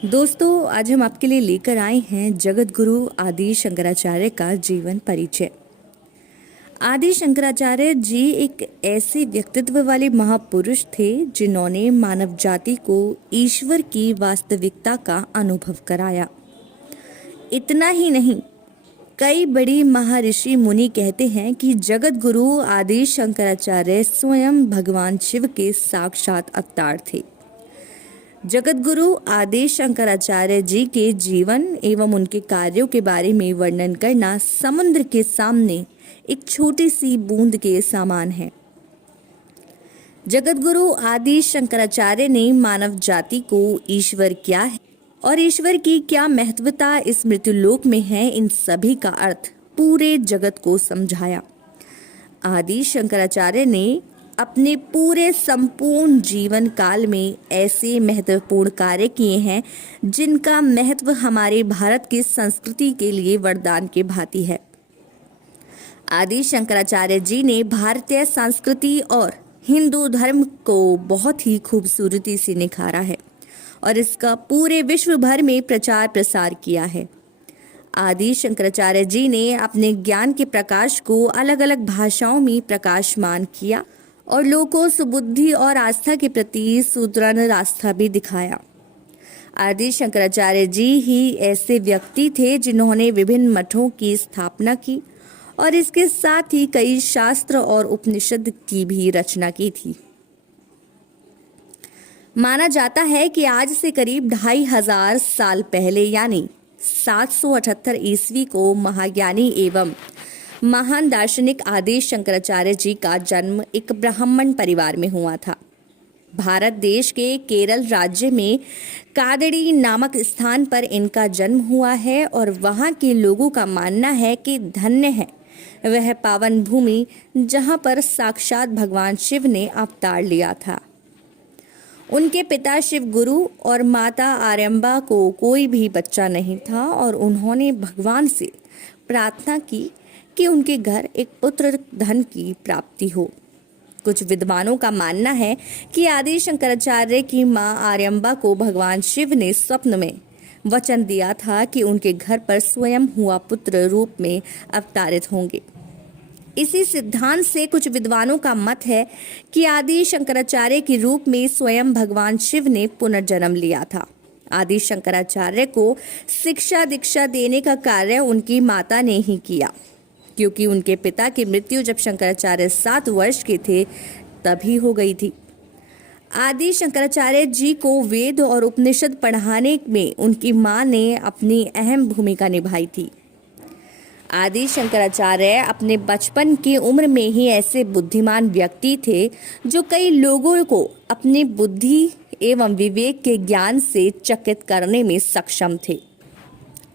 दोस्तों, आज हम आपके लिए लेकर आए हैं जगत गुरु आदि शंकराचार्य का जीवन परिचय। आदि शंकराचार्य जी एक ऐसे व्यक्तित्व वाले महापुरुष थे जिन्होंने मानव जाति को ईश्वर की वास्तविकता का अनुभव कराया। इतना ही नहीं, कई बड़ी महर्षि मुनि कहते हैं कि जगत गुरु आदि शंकराचार्य स्वयं भगवान शिव के साक्षात अवतार थे। जगत गुरु आदि शंकराचार्य जी के जीवन एवं उनके कार्यों के बारे में वर्णन करना समुद्र के सामने एक छोटी सी बूंद के समान है। जगत गुरु आदि शंकराचार्य ने मानव जाति को ईश्वर क्या है और ईश्वर की क्या महत्वता इस मृत्युलोक में है, इन सभी का अर्थ पूरे जगत को समझाया। आदि शंकराचार्य ने अपने पूरे संपूर्ण जीवन काल में ऐसे महत्वपूर्ण कार्य किए हैं जिनका महत्व हमारे भारत की संस्कृति के लिए वरदान के भांति है। आदि शंकराचार्य जी ने भारतीय संस्कृति और हिंदू धर्म को बहुत ही खूबसूरती से निखारा है और इसका पूरे विश्व भर में प्रचार प्रसार किया है। आदि शंकराचार्य जी ने अपने ज्ञान के प्रकाश को अलग अलग भाषाओं में प्रकाशमान किया और लोगों को सुबुद्धि और आस्था के प्रति सुदृढ़ रास्ता भी दिखाया। आदि शंकराचार्य जी ही ऐसे व्यक्ति थे जिन्होंने विभिन्न मठों की स्थापना की और इसके साथ ही कई शास्त्र और उपनिषद की भी रचना की थी। माना जाता है कि आज से करीब 2500 साल पहले यानी 778 ईस्वी को महाज्ञानी एवं महान दार्शनिक आदि शंकराचार्य जी का जन्म एक ब्राह्मण परिवार में हुआ था। भारत देश के केरल राज्य में कादड़ी नामक स्थान पर इनका जन्म हुआ है और वहां के लोगों का मानना है कि धन्य है वह पावन भूमि जहां पर साक्षात भगवान शिव ने अवतार लिया था। उनके पिता शिव गुरु और माता आर्यम्बा को कोई भी बच्चा नहीं था और उन्होंने भगवान से प्रार्थना की कि उनके घर एक पुत्र धन की प्राप्ति हो। कुछ विद्वानों का मानना है कि आदि शंकराचार्य की मां आर्यम्बा को भगवान शिव ने स्वप्न में वचन दिया था कि उनके घर पर स्वयं हुआ पुत्र रूप में अवतारित होंगे। इसी सिद्धांत से कुछ विद्वानों का मत है कि आदि शंकराचार्य के रूप में स्वयं भगवान शिव ने पुनर्जन्म लिया था। आदि शंकराचार्य को शिक्षा दीक्षा देने का कार्य उनकी माता ने ही किया, क्योंकि उनके पिता की मृत्यु जब शंकराचार्य 7 वर्ष के थे तभी हो गई थी। आदि शंकराचार्य जी को वेद और उपनिषद पढ़ाने में उनकी मां ने अपनी अहम भूमिका निभाई थी। आदि शंकराचार्य अपने बचपन की उम्र में ही ऐसे बुद्धिमान व्यक्ति थे जो कई लोगों को अपनी बुद्धि एवं विवेक के ज्ञान से चकित करने में सक्षम थे।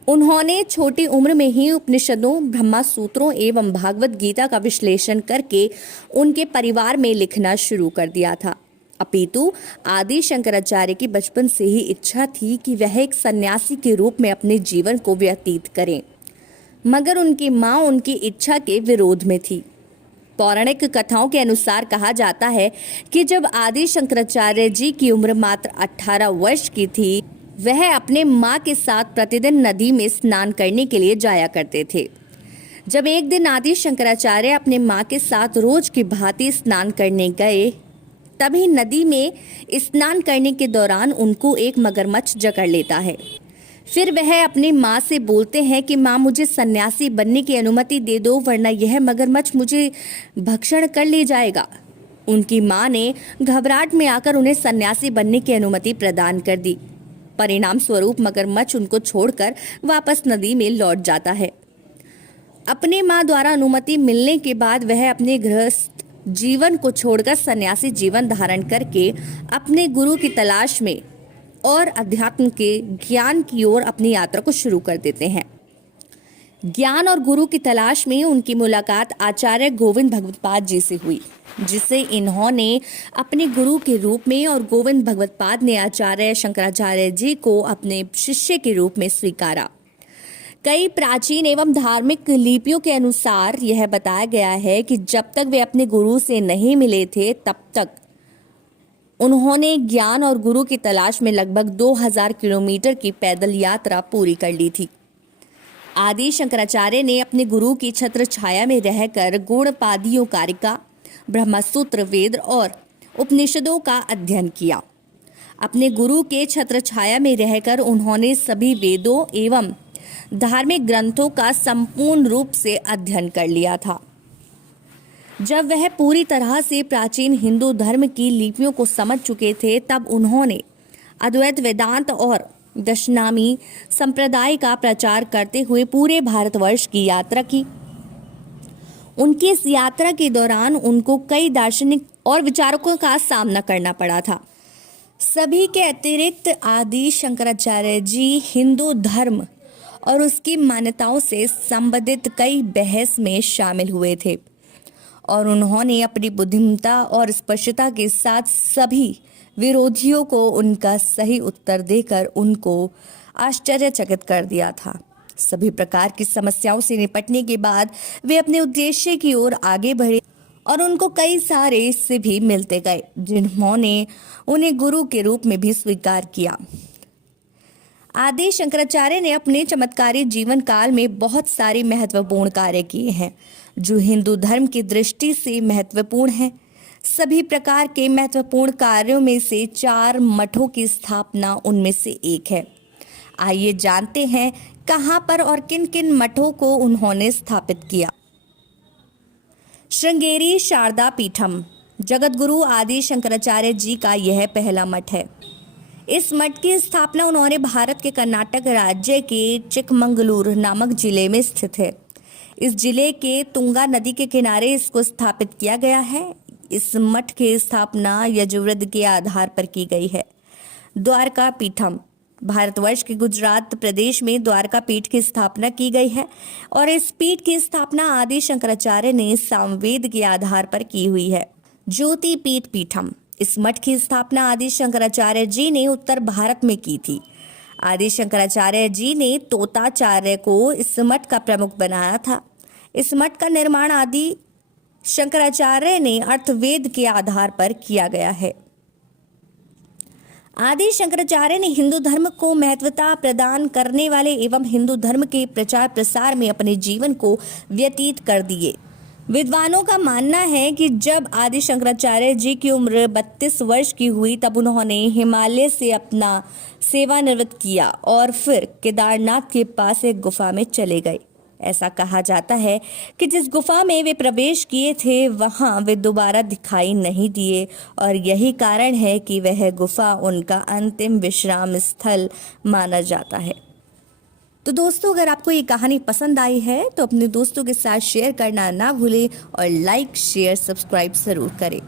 उन्होंने छोटी उम्र में ही उपनिषदों, ब्रह्मा सूत्रों एवं भागवत गीता का विश्लेषण करके उनके परिवार में लिखना शुरू कर दिया था। अपितु आदि शंकराचार्य की बचपन से ही इच्छा थी कि वह एक सन्यासी के रूप में अपने जीवन को व्यतीत करें, मगर उनकी मां उनकी इच्छा के विरोध में थी। पौराणिक कथाओं के अनुसार कहा जाता है कि जब आदि शंकराचार्य जी की उम्र मात्र 18 वर्ष की थी, वह अपने मां के साथ प्रतिदिन नदी में स्नान करने के लिए जाया करते थे। जब एक दिन आदि शंकराचार्य अपने मां के साथ रोज की भांति स्नान करने गए, तभी नदी में स्नान करने के दौरान उनको एक मगरमच्छ जकड़ लेता है। फिर वह अपनी मां से बोलते हैं कि मां, मुझे सन्यासी बनने की अनुमति दे दो, वरना यह मगरमच्छ मुझे भक्षण कर ले जाएगा। उनकी मां ने घबराहट में आकर उन्हें सन्यासी बनने की अनुमति प्रदान कर दी। परिणाम स्वरूप मगरमच्छ उनको छोड़कर वापस नदी में लौट जाता है। अपने मां द्वारा अनुमति मिलने के बाद वह अपने गृहस्थ जीवन को छोड़कर सन्यासी जीवन धारण करके अपने गुरु की तलाश में और अध्यात्म के ज्ञान की ओर अपनी यात्रा को शुरू कर देते हैं। ज्ञान और गुरु की तलाश में उनकी मुलाकात आचार्य गोविंद भगवत्पाद जी से हुई, जिसे इन्होंने अपने गुरु के रूप में और गोविंद भगवत्पाद ने आचार्य शंकराचार्य जी को अपने शिष्य के रूप में स्वीकारा। कई प्राचीन एवं धार्मिक लिपियों के अनुसार यह बताया गया है कि जब तक वे अपने गुरु से नहीं मिले थे, तब तक उन्होंने ज्ञान और गुरु की तलाश में लगभग 2000 किलोमीटर की पैदल यात्रा पूरी कर ली थी। आदि शंकराचार्य ने अपने गुरु की छत्र छाया में रहकर गौड़पादियों कारिका, ब्रह्मसूत्र, वेद और उपनिषदों का अध्ययन किया। अपने गुरु के छत्र छाया में रहकर उन्होंने सभी वेदों एवं धार्मिक ग्रंथों का संपूर्ण रूप से अध्ययन कर लिया था। जब वह पूरी तरह से प्राचीन हिंदू धर्म की लिपियों को समझ चुके थे, तब उन्होंने अद्वैत वेदांत और दशनामी संप्रदाय का प्रचार करते हुए पूरे भारतवर्ष की यात्रा की। उनकी इस यात्रा के दौरान उनको कई दार्शनिक और विचारकों का सामना करना पड़ा था। सभी के अतिरिक्त आदि शंकराचार्य जी हिंदू धर्म और उसकी मान्यताओं से संबंधित कई बहस में शामिल हुए थे और उन्होंने अपनी बुद्धिमत्ता और स्पष्टता के साथ सभी विरोधियों को उनका सही उत्तर देकर उनको आश्चर्यचकित कर दिया था। सभी प्रकार की समस्याओं से निपटने के बाद वे अपने उद्देश्य की ओर आगे बढ़े और उनको कई सारे से भी मिलते गए, जिन्होंने उन्हें गुरु के रूप में भी स्वीकार किया। आदि शंकराचार्य ने अपने चमत्कारी जीवन काल में बहुत सारे महत्वपूर्ण कार्य किए हैं जो हिंदू धर्म की दृष्टि से महत्वपूर्ण हैं। सभी प्रकार के महत्वपूर्ण कार्यों में से 4 मठों की स्थापना उनमें से एक है। आइए जानते हैं कहां पर और किन किन मठों को उन्होंने स्थापित किया। श्रृंगेरी शारदा पीठम जगतगुरु आदि शंकराचार्य जी का यह पहला मठ है। इस मठ की स्थापना उन्होंने भारत के कर्नाटक राज्य के चिकमंगलूर नामक जिले में स्थित है। इस जिले के तुंगा नदी के किनारे इसको स्थापित किया गया है। इस मठ की स्थापना यजुर्वेद के आधार पर की गई है। द्वारका पीठम भारतवर्ष के गुजरात प्रदेश में द्वारका पीठ की स्थापना की गई है और इस पीठ की स्थापना आदि शंकराचार्य ने सामवेद के आधार पर की हुई है। ज्योति पीठ पीठम इस मठ की स्थापना आदि शंकराचार्य जी ने उत्तर भारत में की थी। आदि शंकराचार्य जी ने तोताचार्य को इस मठ का प्रमुख बनाया था। इस मठ का निर्माण आदि शंकराचार्य ने अर्थवेद के आधार पर किया गया है। आदि शंकराचार्य ने हिंदू धर्म को महत्वता प्रदान करने वाले एवं हिंदू धर्म के प्रचार प्रसार में अपने जीवन को व्यतीत कर दिए। विद्वानों का मानना है कि जब आदि शंकराचार्य जी की उम्र 32 वर्ष की हुई तब उन्होंने हिमालय से अपना सेवानिवृत्त किया और फिर केदारनाथ के पास एक गुफा में चले गए। ऐसा कहा जाता है कि जिस गुफा में वे प्रवेश किए थे वहां वे दोबारा दिखाई नहीं दिए और यही कारण है कि वह गुफा उनका अंतिम विश्राम स्थल माना जाता है। तो दोस्तों, अगर आपको ये कहानी पसंद आई है तो अपने दोस्तों के साथ शेयर करना ना भूलें और लाइक, शेयर, सब्सक्राइब जरूर करें।